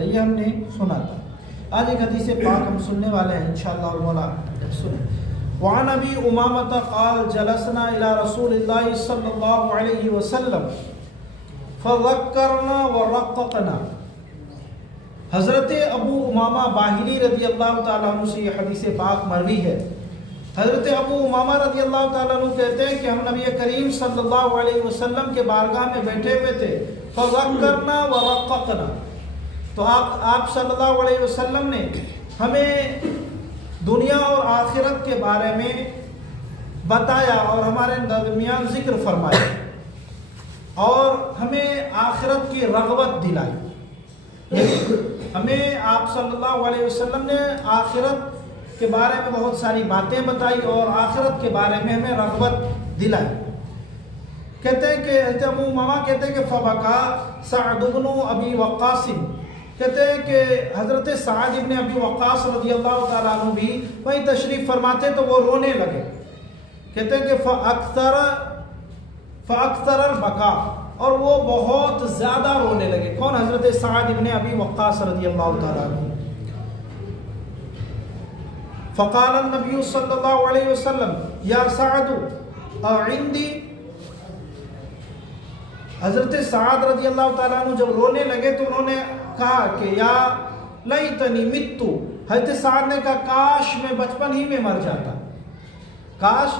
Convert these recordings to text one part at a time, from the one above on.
یہ ہم نے سنا تھا. آج ایک حدیث پاک ہم سننے والے ہیں انشاءاللہ اور مولا سنیں. وعن ابی امامہ قال جلسنا الى رسول اللہ صلی اللہ علیہ وسلم فذکرنا ورققنا. حضرت ابو امامہ باہلی رضی اللہ تعالیٰ عنہ سے یہ حدیث پاک مروی ہے. حضرت ابو امامہ رضی اللہ تعالیٰ عنہ کہتے ہیں کہ ہم نبی کریم صلی اللہ علیہ وسلم کے بارگاہ میں بیٹھے ہوئے تھے. فذکرنا ورققنا، تو آپ صلی اللہ علیہ وسلم نے ہمیں دنیا اور آخرت کے بارے میں بتایا اور ہمارے درمیان ذکر فرمایا اور ہمیں آخرت کی رغبت دلائی. ہمیں آپ صلی اللہ علیہ وسلم نے آخرت کے بارے میں بہت ساری باتیں بتائی اور آخرت کے بارے میں ہمیں رغبت دلائی. کہتے ہیں کہ حضرت ابو امامہ کہتے ہیں کہ فبکا سعد بن ابی وقاص، کہتے ہیں کہ حضرت سعد ابن ابی وقاص رضی اللہ تعالیٰ عنہ بھی وہیں تشریف فرماتے تو وہ رونے لگے. کہتے ہیں کہ فاکثر البکا، اور وہ بہت زیادہ رونے لگے. کون؟ حضرت سعد ابن ابی وقاص رضی اللہ تعالیٰ عنہ. فقال النبی صلی اللہ علیہ وسلم یا سعد عندی، حضرت سعد رضی اللہ تعالیٰ عنہ جب رونے لگے تو انہوں نے کہا کہ یا لیتنی متو. حضرت سعد نے کہا کاش میں بچپن ہی میں مر جاتا، کاش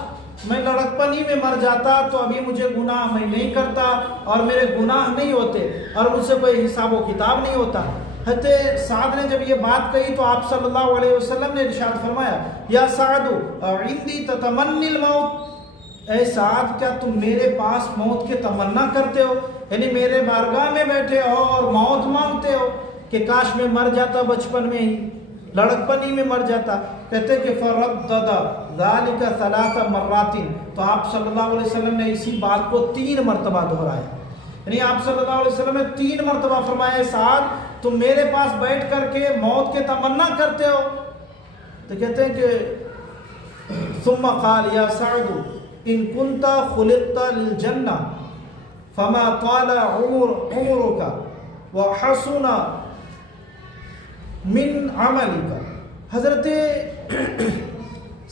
میں لڑکپن ہی میں مر جاتا تو ابھی مجھے گناہ میں نہیں کرتا اور میرے گناہ نہیں ہوتے اور مجھ سے کوئی حساب و کتاب نہیں ہوتا. حضرت سعد نے جب یہ بات کہی تو آپ صلی اللہ علیہ وسلم نے ارشاد فرمایا یا سعد عندی تتمنی الموت، اے سعد کیا تم میرے پاس موت کے تمنا کرتے ہو؟ یعنی میرے بارگاہ میں بیٹھے ہو اور موت مانگتے ہو کہ کاش میں مر جاتا بچپن میں ہی، لڑکپن ہی میں مر جاتا. کہتے کہ فردد ذالک ثلاث مرات، تو آپ صلی اللہ علیہ وسلم نے اسی بات کو 3 مرتبہ دہرایا. یعنی آپ صلی اللہ علیہ وسلم نے 3 مرتبہ فرمایا سعد تم میرے پاس بیٹھ کر کے موت کے تمنا کرتے ہو. تو کہتے ہیں کہ ثم قال یا سعد ان كنت خلقت للجنہ فما طال عمرك وحسن من عملك. حضرت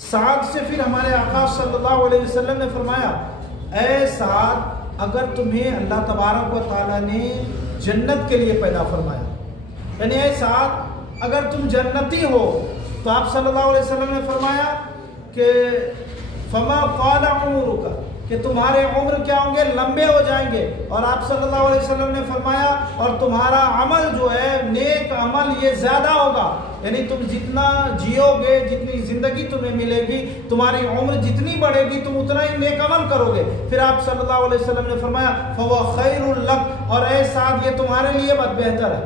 سعد سے پھر ہمارے آقا صلی اللہ علیہ وسلم نے فرمایا اے سعد اگر تمہیں اللہ تبارک و تعالیٰ نے جنت کے لیے پیدا فرمایا، یعنی اے سعد اگر تم جنتی ہو، تو آپ صلی اللہ علیہ وسلم نے فرمایا کہ فما طال عمرک، کہ تمہارے عمر کیا ہوں گے؟ لمبے ہو جائیں گے. اور آپ صلی اللہ علیہ وسلم نے فرمایا اور تمہارا عمل جو ہے نیک عمل یہ زیادہ ہوگا، یعنی تم جتنا جیو گے، جتنی زندگی تمہیں ملے گی، تمہاری عمر جتنی بڑھے گی تم اتنا ہی نیک عمل کرو گے. پھر آپ صلی اللہ علیہ وسلم نے فرمایا فهو خیر لک، اور اے سعد یہ تمہارے لیے بہتر ہے.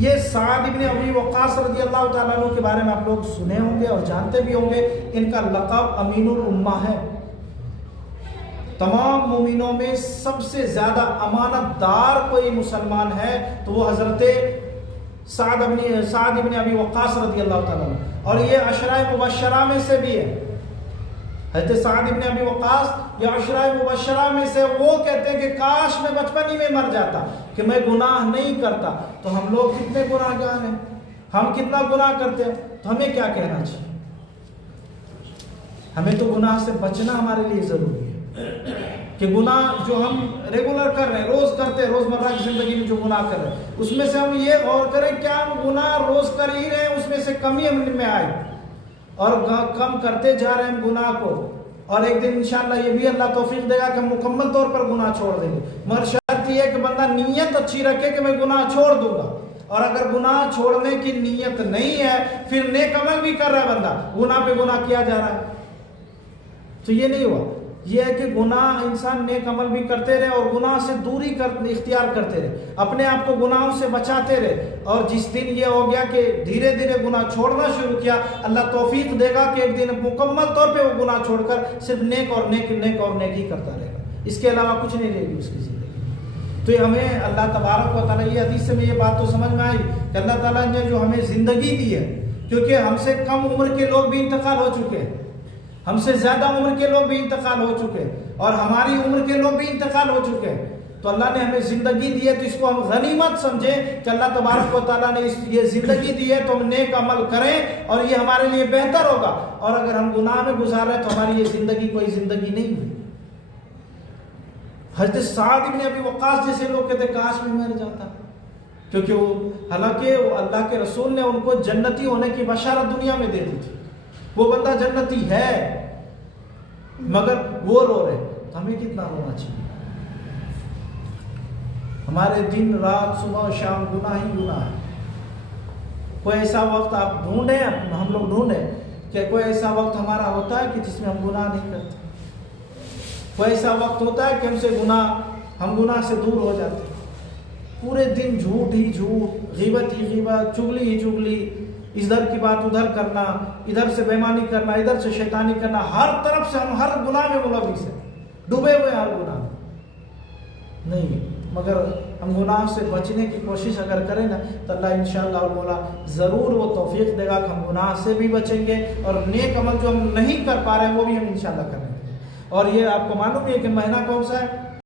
یہ سعد ابن ابی وقاص رضی اللہ تعالیٰ عنہ کے بارے میں آپ لوگ سنے ہوں گے اور جانتے بھی ہوں گے. ان کا لقب امین الامہ ہے. تمام مومنوں میں سب سے زیادہ امانت دار کوئی مسلمان ہے تو وہ حضرت سعد ابن ابی وقاص رضی اللہ تعالیٰ عنہ، اور یہ عشرہ مبشرہ میں سے بھی ہے. حضرت سعد ابن ابی وقاص یا عشرہ مبشرہ میں سے وہ کہتے ہیں کہ کاش میں بچپن ہی میں مر جاتا کہ میں گناہ نہیں کرتا. تو ہم لوگ کتنے گناہ گار ہیں، ہم کتنا گناہ کرتے ہیں، تو ہمیں کیا کہنا چاہیے؟ ہمیں تو گناہ سے بچنا ہمارے لیے ضروری ہے کہ گناہ جو ہم ریگولر کر رہے ہیں، روز کرتے ہیں، روزمرہ کی زندگی میں جو گناہ کر رہے ہیں اس میں سے ہم یہ غور کریں کیا ہم گناہ روز کر ہی رہے ہیں، اس میں سے کمی ہم میں آئے اور کم کرتے جا رہے ہیں گناہ کو، اور ایک دن انشاءاللہ یہ بھی اللہ توفیق دے گا کہ ہم مکمل طور پر گناہ چھوڑ دیں گے. مگر شرط یہ ہے کہ بندہ نیت اچھی رکھے کہ میں گناہ چھوڑ دوں گا، اور اگر گناہ چھوڑنے کی نیت نہیں ہے پھر نیک عمل بھی کر رہا ہے بندہ، گناہ پہ گناہ کیا جا رہا ہے، تو یہ نہیں ہوا. یہ ہے کہ گناہ انسان نیک عمل بھی کرتے رہے اور گناہ سے دوری اختیار کرتے رہے، اپنے آپ کو گناہوں سے بچاتے رہے. اور جس دن یہ ہو گیا کہ دھیرے دھیرے گناہ چھوڑنا شروع کیا، اللہ توفیق دے گا کہ ایک دن مکمل طور پہ وہ گناہ چھوڑ کر صرف نیک اور نیک ہی کرتا رہے گا، اس کے علاوہ کچھ نہیں رہے گی اس کی زندگی. تو ہمیں اللہ تبارک و تعالیٰ، یہ حدیث سے میں یہ بات تو سمجھ میں آئی کہ اللہ تعالیٰ نے جو ہمیں زندگی دی ہے، کیونکہ ہم سے کم عمر کے لوگ بھی انتقال ہو چکے ہیں، ہم سے زیادہ عمر کے لوگ بھی انتقال ہو چکے ہیں، اور ہماری عمر کے لوگ بھی انتقال ہو چکے ہیں. تو اللہ نے ہمیں زندگی دی ہے تو اس کو ہم غنیمت سمجھیں کہ اللہ تبارک و تعالیٰ نے یہ زندگی دی ہے تو ہم نیک عمل کریں اور یہ ہمارے لیے بہتر ہوگا. اور اگر ہم گناہ میں گزار رہے ہیں تو ہماری یہ زندگی کوئی زندگی نہیں ہوئی. حضرت سعد بن ابی وقاص جیسے لوگ کہتے کاش میں مر جاتا, کیونکہ وہ حالانکہ اللہ کے رسول نے ان کو جنتی ہونے کی بشارت دنیا میں دے دی تھی. وہ بندہ جنتی ہے مگر وہ رو رہے, تو ہمیں کتنا رونا چاہیے. ہمارے دن رات صبح و شام گناہ ہی گناہ ہے. کوئی ایسا وقت آپ ڈھونڈیں, ہم لوگ ڈھونڈیں کہ کوئی ایسا وقت ہمارا ہوتا ہے کہ جس میں ہم گناہ نہیں کرتے. کوئی ایسا وقت ہوتا ہے کہ ہم گناہ سے دور ہو جاتے ہیں. پورے دن جھوٹ ہی جھوٹ, غیبت ہی غیبت, چغلی ہی چغلی, ادھر کی بات ادھر کرنا, ادھر سے بےمانی کرنا, ادھر سے شیطانی کرنا, ہر طرف سے ہم ہر گناہ میں ملوث ہیں, ڈوبے ہوئے ہر گناہ میں. نہیں, مگر ہم گناہ سے بچنے کی کوشش اگر کریں نا تو اللہ انشاءاللہ المولا ضرور وہ توفیق دے گا کہ ہم گناہ سے بھی بچیں گے اور نیک عمل جو ہم نہیں کر پا رہے ہیں وہ بھی ہم انشاءاللہ کریں گے. اور یہ آپ کو معلوم ہے کہ مہینہ کون سا ہے؟